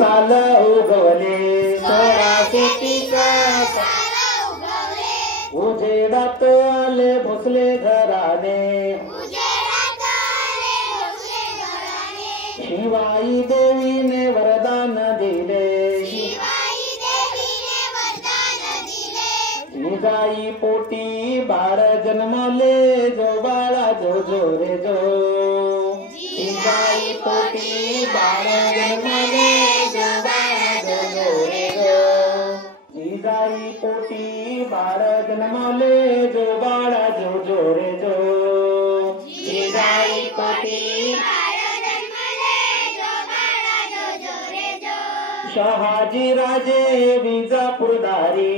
साल उगवले 1630 उजेडात आले भोसले घराणे शिवाई देवीने वरदान दिले निजाई पोटी बाळ जन्मले जो बाळा जो जो रे जो निजाई पोटी बाळ जन्मले जो बाळा जो जो रे जो निजाई पोटी बाळ जन्मले जो बाळा जो जो रे जो निजाई पोटी शहाजी राजे विजापूरधारी